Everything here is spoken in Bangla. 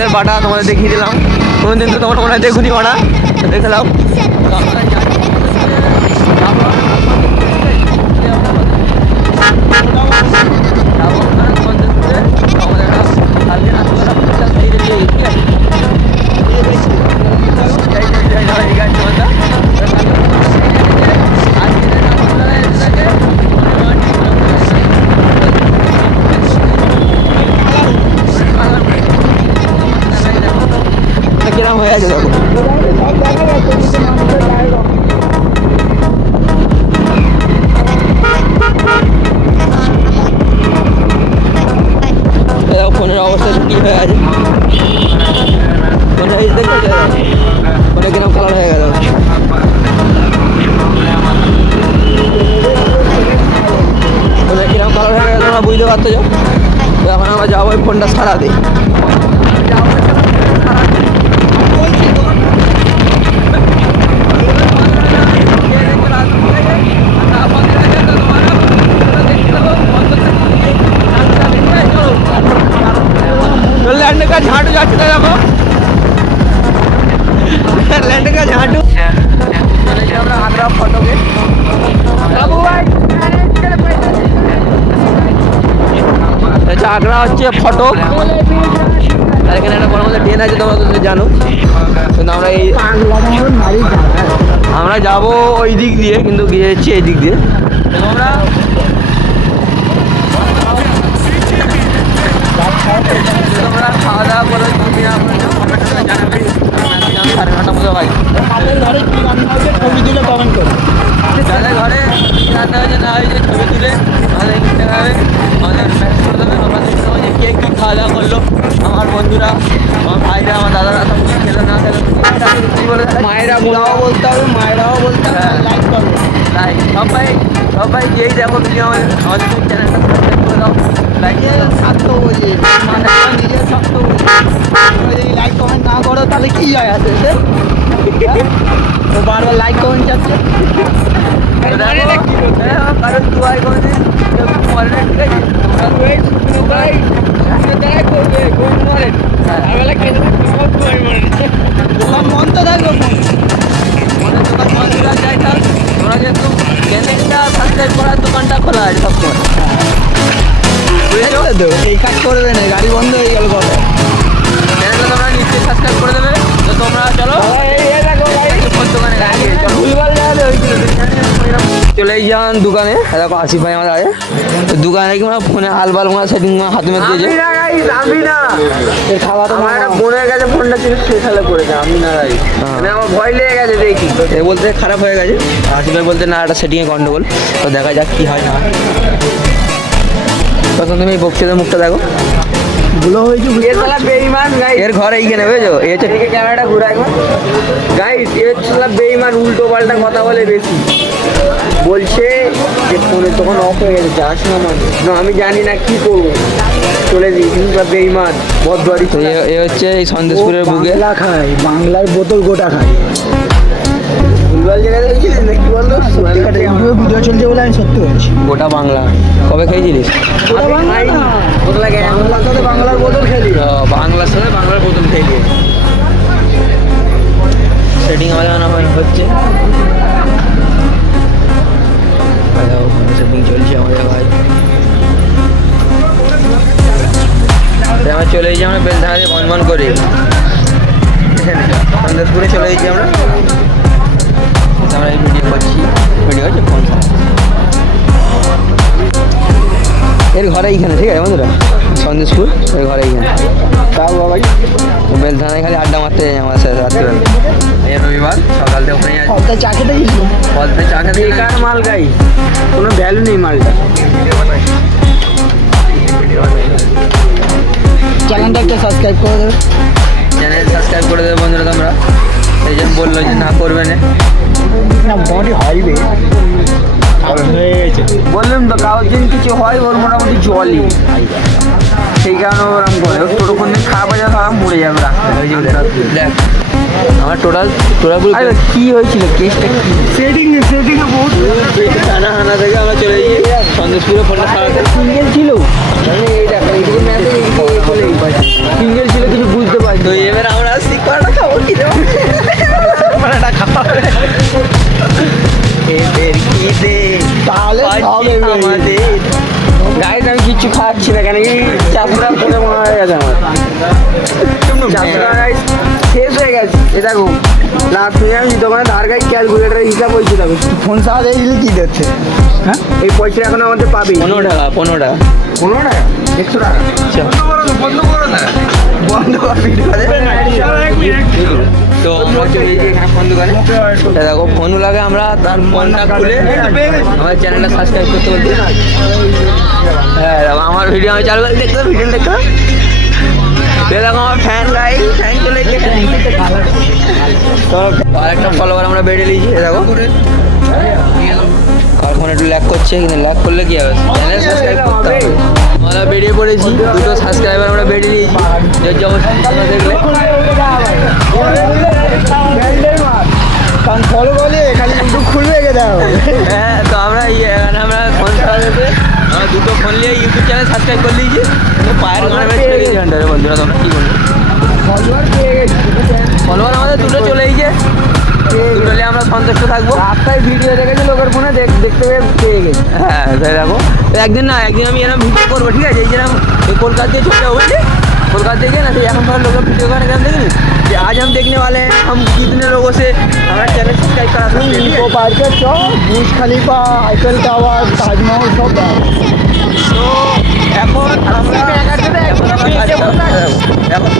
আমাদের বাটা তোমাদের দেখিয়ে দিলাম, কোনোদিন তো তোমরা দেখুনি বাটা, দেখলাম কিরম হয়ে গেছে ফোনের অবস্থা কি হয়ে গেছে, ফোনে দেখতে ফোনে কিরম কালার হয়ে গেল। ফোনে কিরম কালার হয়ে গেল তোমরা বুঝতে পারছো। এখন আমরা যাবো ওই ফোনটা সারাতে। लैंड का झाड़ू जाके देखो, लैंड का झाड़ू আমরা আগ্রা ফটোকে আগ্রা হচ্ছে ফটক, আর এখানে একটা বড় মধ্যে ট্রেন আছে তোমরা তো জানো। কিন্তু আমরা যাবো ওই দিক দিয়ে, কিন্তু গিয়েছি এই দিক দিয়ে। তোমরা খাওয়া দাওয়া করে সাড়ে 9টার মতো বাজে। ছবি তুলে কমেন্ট করো, যাদের ঘরে রান্না হয়েছে না হয়েছে ছবি তুলে আমাদের ইনস্টাগ্রামে আমাদের মেসেজ করে দেবে। আমাদের যে কে কী খাওয়া দাওয়া করলো, আমার বন্ধুরা, আমার ভাইরা, আমার দাদারা সব কিছু খেলো না খেলো, মায়েরাও বলতে হবে, মায়েরাও বলতে হবে, লাইক করবে, লাইক সবাই যেই দেখো ভিডিও আমাদের চ্যানেলটা সাবস্ক্রাইব করে দাও। স্বার্থ বলি নিজের স্বার্থ বলি, যদি লাইক কমেন্ট না করো তাহলে কী হয় আছে তো বারবার লাইক কমেন্ট চাচ্ছে, কারণ দুয়াই কোনোদিন মন তো থাকবে মনের দোকান মন্দিরা যাই থাক, তোমরা যেহেতু চ্যানেলটা সাবস্ক্রাইব করার দোকানটা খোলা আছে সবসময়, বুঝেছো তো? এই কাজ করবে না, গাড়ি বন্ধ হয়ে গেল কথা। চ্যানেলটা তোমরা নিশ্চয়ই সাবস্ক্রাইব করে দেবে। তো তোমরা চলো চলে যান দোকানে, দেখো আসিফ ভাই আমাদের আছে দোকানে, কি মানে ফোনে আলবাল সেটিং হাতে মেরে দিয়েছে। আমি না খাওয়া তো আমার বোনের কাছে ফোনটা ছিল, সে খেলে পড়েছে, আমি না ভাই আমার ভয় লেগে গেছে দেখি, এ বলতে খারাপ হয়ে গেছে, আসিফ ভাই বলতে না একটা সেটিংয়ে গন্ডগোল। তো দেখা যাক কি হয় না হয়। তখন তুমি এই বক্সিদের মুখটা দেখো, ভুলো হয়েছে বেইমান গাইস, এর ঘর এইখানে বুঝেছো, এই হচ্ছে ক্যামেরাটা ঘুরা একবার গাইস, এ হচ্ছে বেইমান, উল্টো পাল্টা কথা বলে বেশি, বলছে যে ফোনে তখন অফ হয়ে গেছে, যাস না না আমি জানি না কি করবো, চলে দিই, কিন্তু বেইমান বদবাড়ি। এ হচ্ছে এই সন্দেশপুরের বুকে খায়, বাংলার বোতল গোটা খায়, ভুলভাল জায়গায় দেখেছিলিস না কি বলতো, ভিডিও চলছে বলে আমি সত্যি বলছি, গোটা বাংলা। কবে খেয়েছিলিস? বাংলার সাথে বাংলার বোতল খেলি, বাংলার সাথে বাংলার বোতল খেলি। সেটিং আমাদের হচ্ছে, সেটিং চলছে আমাদের ভাই। আমরা চলে এসেছি, আমরা বেলধারে বনবন করে সন্দেশপুরে চলে এসেছি আমরা এই ভিডিও করছি, ভিডিও হচ্ছে ফোন। এর ঘরে এইখানে, ঠিক আছে বন্ধুরা, সন্দেশপুর এর ঘরে এইখানে। তাও বাবা বেলধানায় খালি আড্ডা মারতে যাই আমার সাথে রাত্রিবেলা। এই রবিবার সকাল থেকে ওখানে ফলতে চা খেতে গেছি, ফলতে চা খেতে বেকার মাল গাই, কোনো ভ্যালু নেই মালটা। চ্যানেলটা একটা সাবস্ক্রাইব করে দেবে, চ্যানেল সাবস্ক্রাইব করে দেবে বন্ধুরা তোমরা। এই জন্য বললো যে না করবে না, মোটামুটি হইবে, বললাম তো কাগজ দিন কিছু হয়, ওর মোটামুটি জলই, সেই কারণে ওরকম করে টোটো কোন দিন খারাপ হয়ে যাবে, খারাপ মরে যাবে রাস্তায়। দেখ আমার টোটাল কি হয়েছিল, কেসটা কি, সেটিংয়ে বহুত হানা থেকে আমরা চলে গিয়ে সন্দেশপুরে ফোনটা সারাতে সিঙ্গেল ছিল, সিঙ্গেল ছিল কিছু বুঝতে পারছি এবার আমরা সিকোয়াটা খাবো কি দেবো সিকোয়াটা খাবো এদের খিদে তাহলে হবে আমাদের গাইজ আমি কিচ্ছু খাচ্ছি না কেন কি 400 টাকা করে মনে হয়ে গেছে আমার 400 টাকা guys শেষ হয়ে গেছে এ দেখো লাস্ট হয়ে আমি দোকানে ধার গাই ক্যালকুলেটারের হিসাব হয়েছে দেখো ফোন সাথে এইগুলি কি দিচ্ছে হ্যাঁ এই পয়সা এখন আমাদের পাবি 15 টাকা 15 টাকা 15 টাকা 100 টাকা বন্ধ কর ভিডিও তো আমরা চলে এসেছি এখানে ফোন দোকানে এটা দেখো ফোন লাগে আমরা তার ফোনটা খুলে আমার চ্যানেলটা সাবস্ক্রাইব করতে বলছি হ্যাঁ দেখো আমার ভিডিও আমি চালু করে দেখতে ভিডিও দেখতে দেখো আমার ফ্যান গাই ফ্যান চলে গেছে তো আরেকটা ফলোয়ার আমরা বেড়ে নিয়েছি দেখো আর ফোন একটু ল্যাগ করছে কিন্তু ল্যাগ করলে কি হবে চ্যানেল সাবস্ক্রাইব করতে হবে আমরা বেরিয়ে পড়েছি দুটো সাবস্ক্রাইবার আমরা বেরিয়ে নিয়েছি যে অবস্থা তোমরা দেখলে কারণ ফলো করলে খালি ইউটিউব খুলবে গে দাও হ্যাঁ তো আমরা এখানে আমরা ফোন চালাতে আমরা দুটো ফোন নিয়ে ইউটিউব চ্যানেল সাবস্ক্রাইব করে নিয়েছি তো পায়ের ঘরে চলে গেছি আন্ডারে বন্ধুরা তোমরা কী বলবো ফলোয়ার পেয়ে গেছি ফলোয়ার আমাদের দুটো চলে গিয়ে দুটো নিয়ে আমরা সন্তুষ্ট থাকবো রাস্তায় ভিডিও দেখেছি লোকের ফোনে দেখতে পেয়ে গেছি হ্যাঁ তাই দেখো তো একদিন না একদিন আমি এরকম ভিডিও করবো ঠিক আছে এই যেরকম এই কলকাতা দিয়ে চলে যাবো বুঝলি कलकत्ता देखे ना এখন पर लोग वीडियो करने का देखेंगे कि आज हम देखने वाले हैं हम कितने लोगों से हमारा चैनल सब्सक्राइब करा सकते हैं इको पार्क बुर्ज खलीफा आईफेल टावर ताजमहल सब তো এখন আমরা এখন